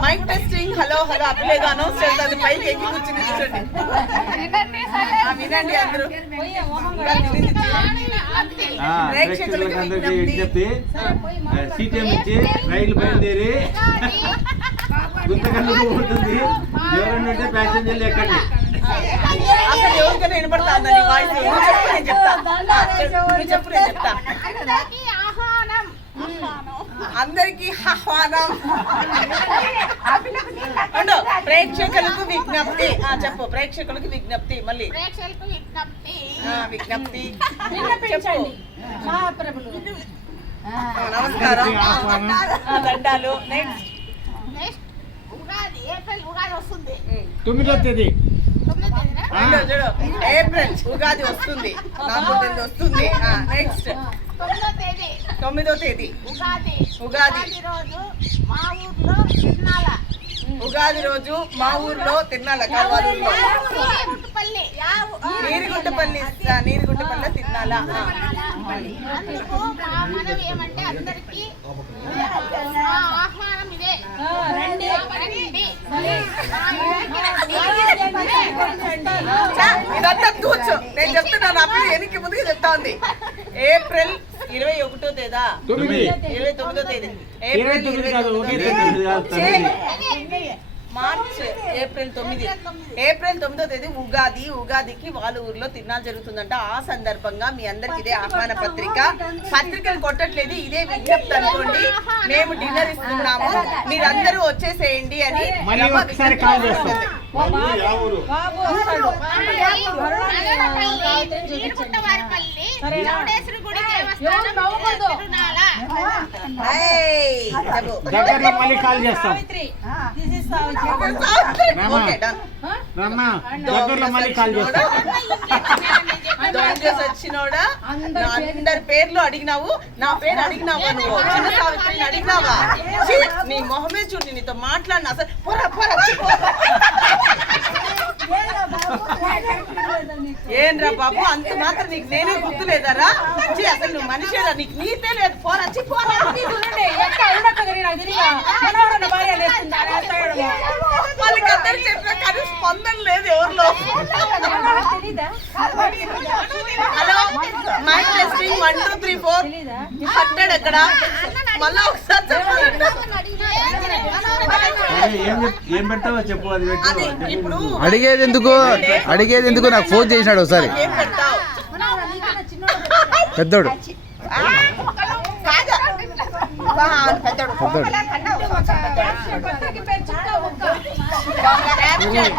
Mic testing hello hello అప్పులేదు announce చేస్తుంది పైకి ఎక్కి కూర్చుని వినండి అందరూ ఇంకా తినింది తినండి. ఆ, ప్రేక్షకులకి ప్రేక్షకులకు అందరికీ విజ్ఞప్తి. విజ్ఞప్తి ఆ, సీట్ ఏమిచ్చి రైలు బయలుదేరి గుంతకల్లు ఉంటుంది ఎవరన్నా ఉంటే ప్యాసింజర్లు ఎక్కండి. అసలు ఎవరికైనా వినపడుతుందా నీ వాయిస్ చెప్పు చెప్తా. చెప్పు, చెప్పు చెప్తా. అందరికి ఆహ్వానం. ప్రేక్షకులకు విజ్ఞప్తి. ఆ చెప్పు ప్రేక్షకులకు విజ్ఞప్తి మళ్ళీ. ప్రేక్షకులకు విజ్ఞప్తి. ఆ, విజ్ఞప్తి. నమస్కారం. దండాలు. Next next Ugadi April Ugadi వస్తుంది. తొమ్మిదో తేదీ. ఏప్రిల్ ఉగాది వస్తుంది. వస్తుంది. నెక్స్ట్ తొమ్మిదో తేదీ. ఉగాది. ఉగాది. రోజు మా ఊర్లో తిరునాల. ఉగాది రోజు మా ఊర్లో తిన్నాల పుట్టుపల్లి నీరుగుంటపల్లి. నీరుగుంటపల్లి తిన్నాలా. అందుకు మా మనం ఏమంటే అందరికి మా ఆహ్వానం ఇదే రండి రండి చా, ఇదంతా కూర్చో నేను చెప్తున్నా నా పేరు ఎనికి ముందుగా చెప్తా ఉంది ఏప్రిల్ ఇరవై ఒకటో తేదా? తొమ్మిది. ఇరవై తొమ్మిదో తేదీ. ఇరవై తొమ్మిది కాదు తొమ్మిది మార్చ్ ఏప్రిల్ తొమ్మిది. ఏప్రిల్ తొమ్మిదో తేదీ ఉగాది. ఉగాదికి వాళ్ళ ఊర్లో తిరునాళ్ళు జరుగుతుందంట. ఆ సందర్భంగా మీ అందరికి ఇదే ఆహ్వాన పత్రిక. పత్రికలు కొట్టట్లేదు. ఇదే విజ్ఞప్తి అనుకోండి. మేము డిన్నర్ ఇస్తున్నాము. మీరందరూ వచ్చేసేయండి అని దగ్గరలో మళ్ళీ కాల్ చేస్తాం. దగ్గరలో మళ్ళీ కాల్ చేస్తాం. వచ్చినోడా అందరి పేర్లు. అడిగినావు? నా పేరు అడిగినావా నువ్వు? చిన్న సావిత్రిని అడిగినావా? నీ మొహమే చూడు నీతో మాట్లాడిన అసలు పొర పొర ఏంరా బాబు? అంత మాత్రం నీకు నేనే గుర్తులేదరా? ఛీ, అసలు నువ్వు మనిషేరా? నీకు నీతే లేదు పోరా లేస్తాడేమో. వాళ్ళకి అందరికి చెప్పిన కానీ స్పందన లేదు ఎవరిలో. Hello my testing one two three four hundred ఎక్కడ? మళ్ళా ఒకసారి చెప్పాలంట. ఏం చెప్పు అది పెట్టు. అడిగేది ఎందుకు? అడిగేది ఎందుకు? నాకు ఫోన్ చేసినాడు ఒకసారి. పెద్దోడు.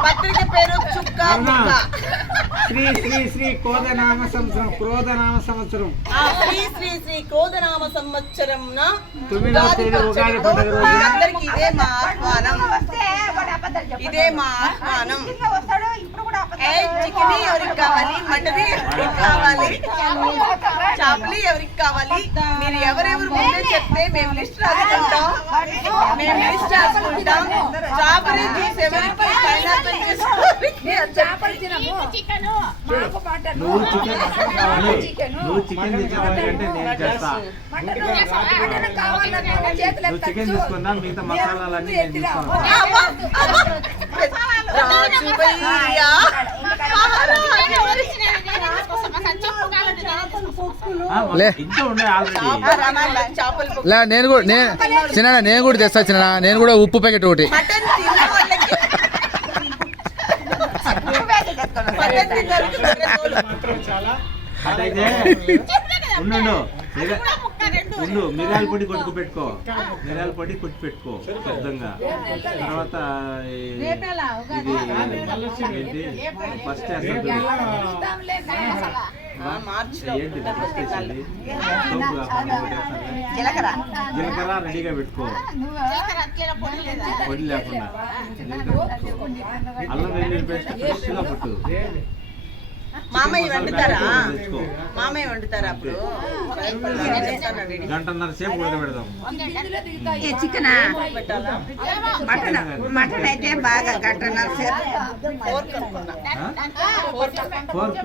పత్రిక పేరు చుక్క ముక్క. శ్రీ శ్రీ శ్రీ కోదనామ సంవత్సరం క్రోధనామ సంవత్సరం. ఆ, శ్రీ శ్రీ శ్రీ క్రోధనామ సంవత్సరం తొమ్మిదవ తేదీ ఉగాది పండుగ రోజు. అందరికి ఇదే మా ఆహ్వానం. ఇదే మా ఆహ్వానం. చికెన్ ఎవరికి కావాలి? మటన్ ఎవరికి కావాలి? చాపలి ఎవరికి కావాలి? మీరు ఎవరెవరు ముందే చెప్తే మేము లిస్ట్ రాసుకుంటాం. మేము లిస్ట్ రాసుకుంటాం. చాపలి జ్యూస్ ఎవరికి పైనాపిల్ చికెను తీసుకున్నా మిగతా మసాలాలన్నీ నేను లే. నేను కూడా నేను చిన్న నేను కూడా తెస్తా చిన్న నేను కూడా ఉప్పు ప్యాకెట్ ఒకటి. ఉండు. ఉండు మిరియాల పొడి కొట్టుకు పెట్టుకో మిరియాల పొడి కొట్టి పెట్టుకో శుద్ధంగా తర్వాత ఇది ఏంటి? ఫస్ట్ వేస్తుంది ఆ, మార్చిలో ఏంటి ఫస్ట్. వేసేది. జీలకర్ర? జీలకర్ర రెడీగా పెట్టుకో. పొడి లేకుండా. అల్లం వెల్లుల్లి పేస్ట్ ఫ్రెష్గా పట్టు. మామయ్య వండుతారా. మామయ్య వండుతారా అప్పుడు. గంటన్నర సేపు ఉడకబెడదాం. పెట్టాలా మటన్ మటన్ అయితే బాగా గంటన్నర సేపు. ఫోర్క్.